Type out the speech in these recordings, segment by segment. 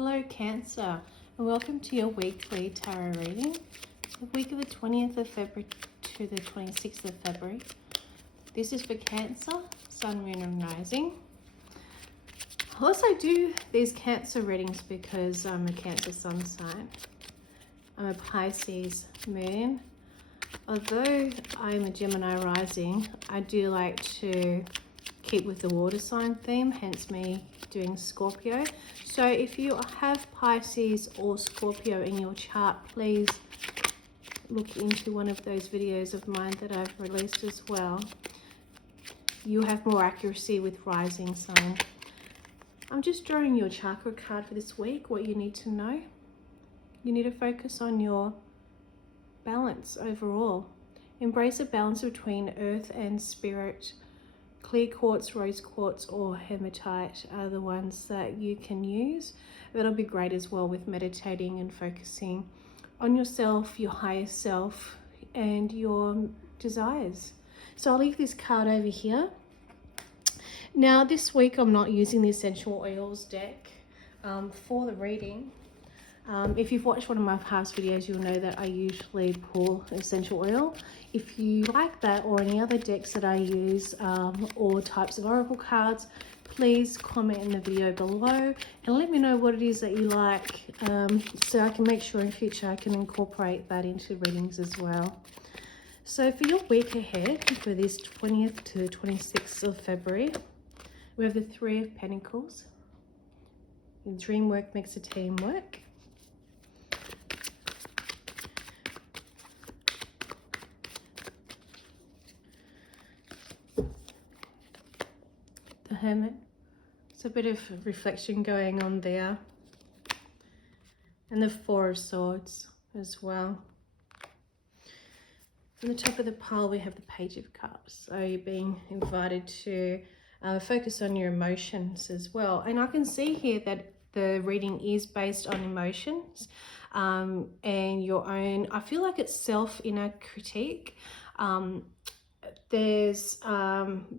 Hello Cancer, and welcome to your weekly tarot reading. The week of the 20th of February to the 26th of February. This is for Cancer, Sun, Moon and Rising. I also do these Cancer readings because I'm a Cancer Sun sign. I'm a Pisces Moon. Although I'm a Gemini Rising, I do like to keep with the water sign theme, hence me doing Scorpio. So if you have Pisces or Scorpio in your chart, please look into one of those videos of mine that I've released as well. You'll have more accuracy with rising sign. I'm just drawing your chakra card for this week. What you need to know. You need to focus on your balance overall. Embrace a balance between earth and spirit. Clear quartz, rose quartz or hematite are the ones that you can use. That'll be great as well with meditating and focusing on yourself, your higher self and your desires. So I'll leave this card over here. Now this week I'm not using the essential oils deck for the reading. If you've watched one of my past videos, you'll know that I usually pull essential oil. If you like that or any other decks that I use or types of oracle cards, please comment in the video below and let me know what it is that you like, so I can make sure in future I can incorporate that into readings as well. So for your week ahead, for this 20th to 26th of February, we have the Three of Pentacles. Dream work makes a teamwork. The Hermit. It's a bit of reflection going on there. And the Four of Swords as well. On the top of the pile we have the Page of Cups. So you're being invited to focus on your emotions as well. And I can see here that the reading is based on emotions and your own, I feel like it's self-inner critique. There's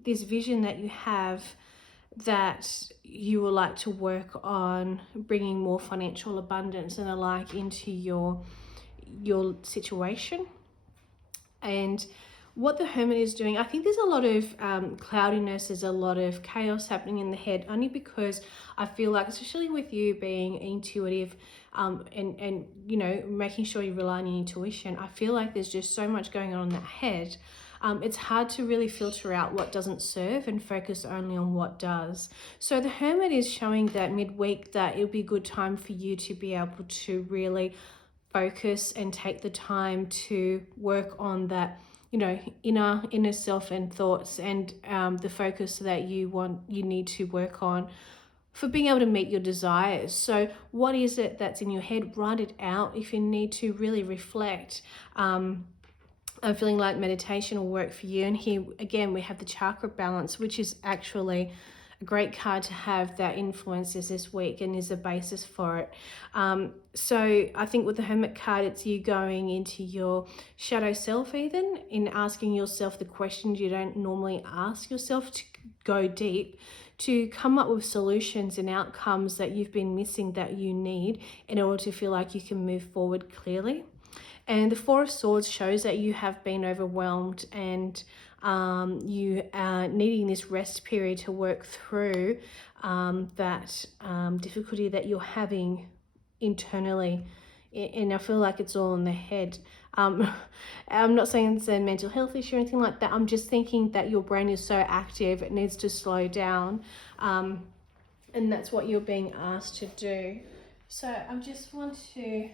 this vision that you have that you would like to work on bringing more financial abundance and the like into your situation. And what the Hermit is doing, I think there's a lot of cloudiness, there's a lot of chaos happening in the head, only because I feel like, especially with you being intuitive and you know, making sure you rely on your intuition, I feel like there's just so much going on in that head. It's hard to really filter out what doesn't serve and focus only on what does. So the Hermit is showing that midweek that it'll be a good time for you to be able to really focus and take the time to work on that, you know, inner self and thoughts and the focus that you need to work on for being able to meet your desires. So what is it that's in your head? Write it out if you need to really reflect. I'm feeling like meditation will work for you. And here again we have the chakra balance, which is actually a great card to have that influences this week and is a basis for it. So I think with the Hermit card, it's you going into your shadow self, even in asking yourself the questions you don't normally ask yourself, to go deep, to come up with solutions and outcomes that you've been missing that you need in order to feel like you can move forward clearly. And the Four of Swords shows that you have been overwhelmed and you are needing this rest period to work through that difficulty that you're having internally. And I feel like it's all in the head. I'm not saying it's a mental health issue or anything like that. I'm just thinking that your brain is so active, it needs to slow down. And that's what you're being asked to do. So I just want to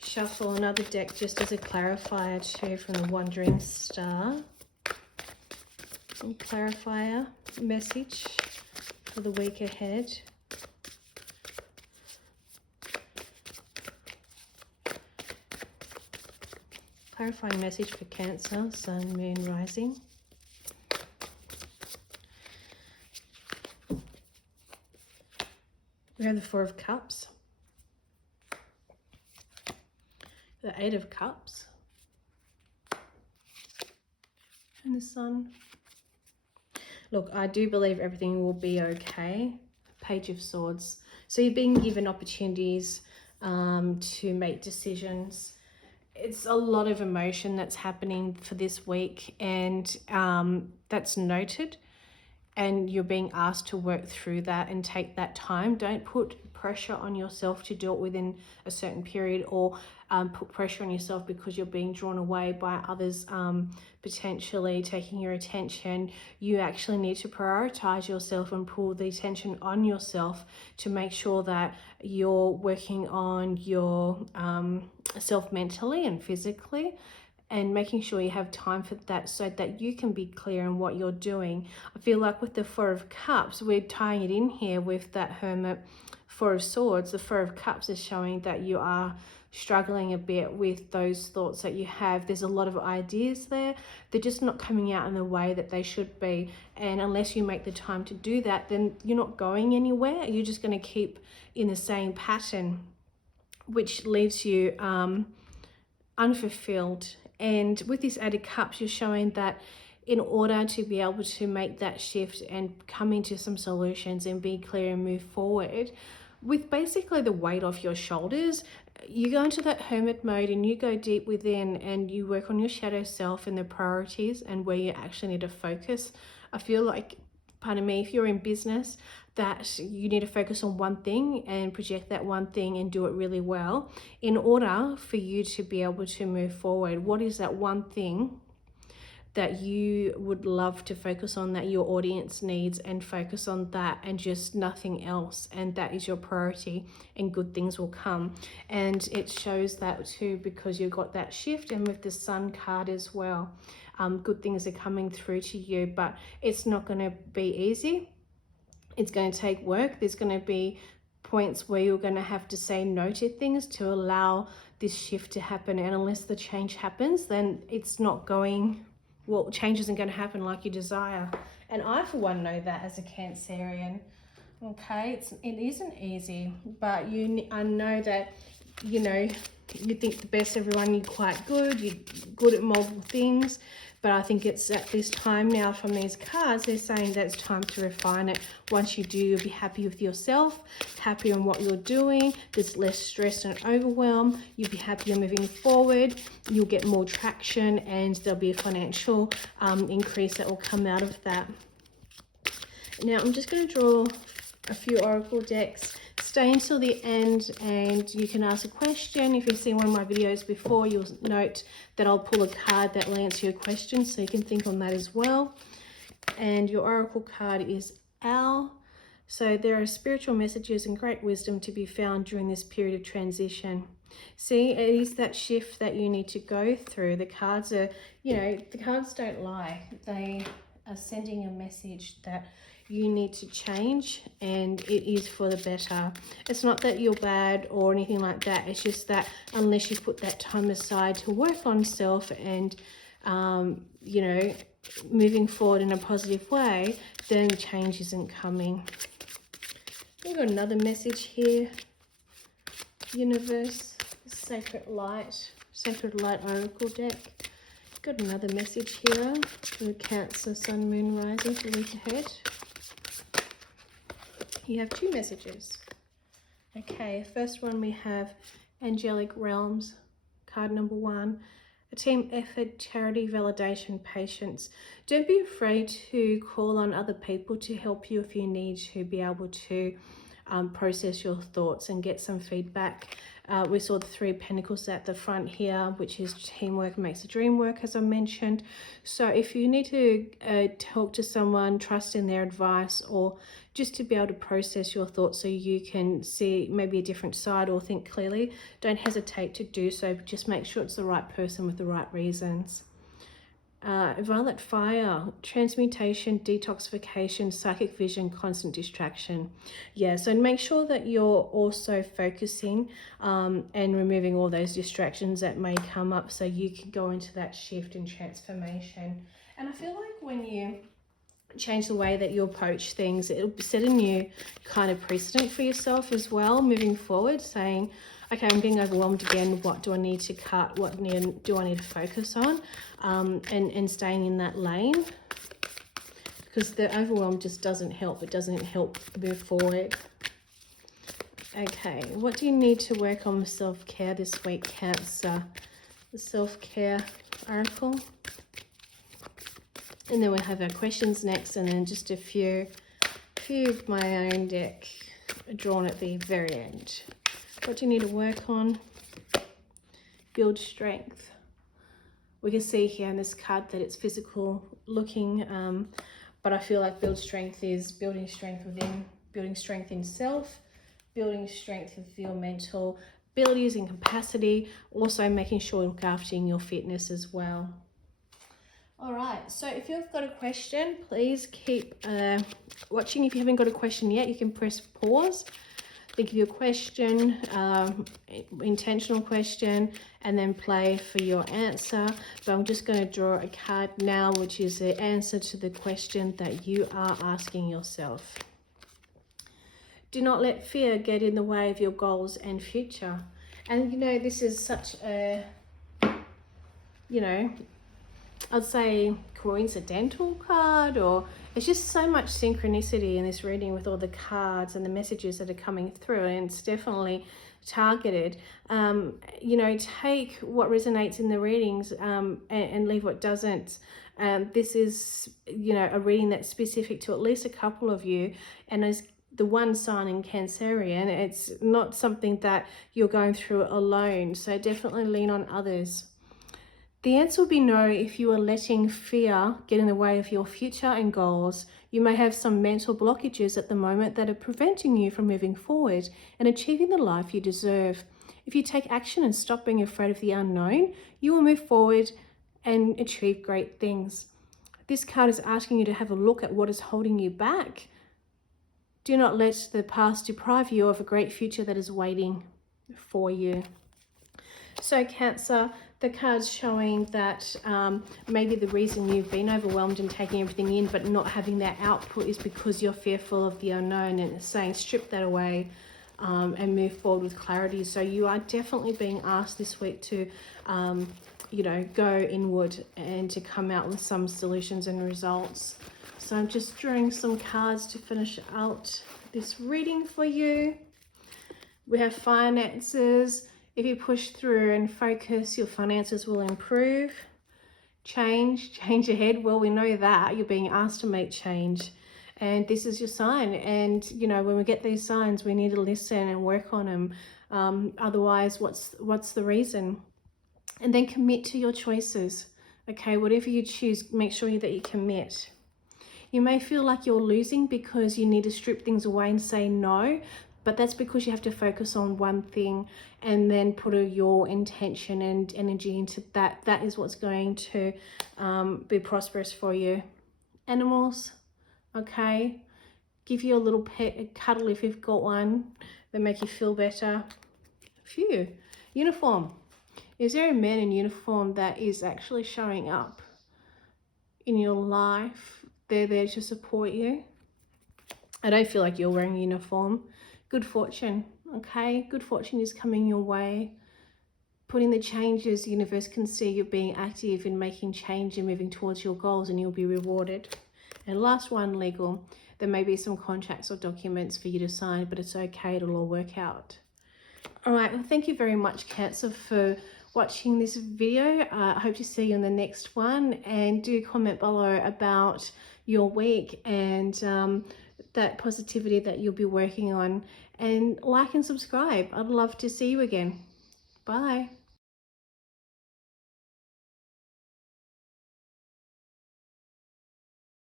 shuffle another deck just as a clarifier too from the Wandering Star. And clarifier message for the week ahead. Clarifying message for Cancer, Sun, Moon, Rising. We have the Four of Cups. The Eight of Cups. And the Sun. Look, I do believe everything will be okay. Page of Swords So you're being given opportunities to make decisions. It's a lot of emotion that's happening for this week, and that's noted, and you're being asked to work through that and take that time. Don't put pressure on yourself to do it within a certain period, or put pressure on yourself because you're being drawn away by others potentially taking your attention. You actually need to prioritize yourself and pull the attention on yourself to make sure that you're working on your self mentally and physically, and making sure you have time for that so that you can be clear in what you're doing. I feel like with the Four of Cups, we're tying it in here with that Hermit, Four of Swords. The Four of Cups is showing that you are struggling a bit with those thoughts that you have. There's a lot of ideas there. They're just not coming out in the way that they should be. And unless you make the time to do that, then you're not going anywhere. You're just going to keep in the same pattern, which leaves you unfulfilled. And with this Eight of Cups, you're showing that in order to be able to make that shift and come into some solutions and be clear and move forward, with basically the weight off your shoulders, you go into that hermit mode and you go deep within and you work on your shadow self and the priorities and where you actually need to focus. I feel like, pardon me, if you're in business, that you need to focus on one thing and project that one thing and do it really well in order for you to be able to move forward. What is that one thing that you would love to focus on, that your audience needs, and focus on that and just nothing else, and that is your priority, and good things will come. And it shows that too because you've got that shift, and with the Sun card as well, good things are coming through to you, but it's not going to be easy. It's going to take work. There's going to be points where you're going to have to say no to things to allow this shift to happen, and unless the change happens, then it's not going, well, change isn't going to happen like you desire. And I, for one, know that as a Cancerian. Okay, it isn't easy, but I know that, you know, you think the best of everyone, you're quite good, you're good at multiple things, but I think it's at this time now from these cards, they're saying that it's time to refine it. Once you do, you'll be happy with yourself, happy on what you're doing, there's less stress and overwhelm, you'll be happier moving forward, you'll get more traction, and there'll be a financial increase that will come out of that. Now I'm just going to draw a few oracle decks. Stay until the end and you can ask a question. If you've seen one of my videos before, you'll note that I'll pull a card that will answer your question, so you can think on that as well. And your oracle card is Owl. So there are spiritual messages and great wisdom to be found during this period of transition. See, it is that shift that you need to go through. The cards are, you know, the cards don't lie. They are sending a message that you need to change, and it is for the better. It's not that you're bad or anything like that. It's just that unless you put that time aside to work on self and, you know, moving forward in a positive way, then change isn't coming. We've got another message here. Universe, Sacred Light Oracle deck. Got another message here for the Cancer, Sun, Moon, Rising for the week ahead. You have two messages. Okay, first one we have Angelic Realms, card number 1. A team effort, charity, validation, patience. Don't be afraid to call on other people to help you if you need to be able to process your thoughts and get some feedback. We saw the 3 of Pentacles at the front here, which is teamwork makes the dream work, as I mentioned. So if you need to talk to someone, trust in their advice, or just to be able to process your thoughts so you can see maybe a different side or think clearly, don't hesitate to do so. Just make sure it's the right person with the right reasons. Violet Fire, transmutation, detoxification, psychic vision, constant distraction. Yeah, so make sure that you're also focusing and removing all those distractions that may come up so you can go into that shift and transformation. And I feel like when you change the way that you approach things, it'll set a new kind of precedent for yourself as well moving forward, saying, okay, I'm getting overwhelmed again. What do I need to cut? What do I need to focus on? And staying in that lane, because the overwhelm just doesn't help. It doesn't help move forward. Okay, what do you need to work on with self-care this week, Cancer? The self-care oracle. And then we'll have our questions next, and then just a few of my own deck drawn at the very end. What do you need to work on? Build strength. We can see here in this card that it's physical looking, but I feel like build strength is building strength within, building strength in self, building strength with your mental abilities and capacity, also making sure you look after your fitness as well. All right, so if you've got a question, please keep watching. If you haven't got a question yet, you can press pause, think of your question, intentional question, and then play for your answer. But I'm just going to draw a card now, which is the answer to the question that you are asking yourself. Do not let fear get in the way of your goals and future. And, you know, this is such a, you know, I'd say coincidental card, or it's just so much synchronicity in this reading with all the cards and the messages that are coming through, and it's definitely targeted. You know, take what resonates in the readings and leave what doesn't. This is, you know, a reading that's specific to at least a couple of you, and as the one sign in Cancerian, it's not something that you're going through alone, so definitely lean on others. The answer will be no if you are letting fear get in the way of your future and goals. You may have some mental blockages at the moment that are preventing you from moving forward and achieving the life you deserve. If you take action and stop being afraid of the unknown, you will move forward and achieve great things. This card is asking you to have a look at what is holding you back. Do not let the past deprive you of a great future that is waiting for you. So Cancer, the card's showing that maybe the reason you've been overwhelmed and taking everything in but not having that output is because you're fearful of the unknown, and it's saying strip that away and move forward with clarity. So you are definitely being asked this week to, you know, go inward and to come out with some solutions and results. So I'm just drawing some cards to finish out this reading for you. We have finances. If you push through and focus, your finances will improve. Change ahead. Well, we know that you're being asked to make change, and this is your sign. And you know, when we get these signs, we need to listen and work on them. Otherwise, what's the reason? And then commit to your choices. Okay, whatever you choose, make sure that you commit. You may feel like you're losing because you need to strip things away and say no, but that's because you have to focus on one thing and then put your intention and energy into that. That is what's going to be prosperous for you. Animals, okay? Give you a little pet, a cuddle if you've got one. They make you feel better. Phew. Uniform. Is there a man in uniform that is actually showing up in your life? They're there to support you. I don't feel like you're wearing a uniform. Good fortune, okay? Good fortune is coming your way. Putting the changes, the universe can see you being active in making change and moving towards your goals, and you'll be rewarded. And last one, legal. There may be some contracts or documents for you to sign, but it's okay, it'll all work out. All right, well, thank you very much, Cancer, for watching this video. I hope to see you in the next one, and do comment below about your week and that positivity that you'll be working on, and like and subscribe. I'd love to see you again. Bye.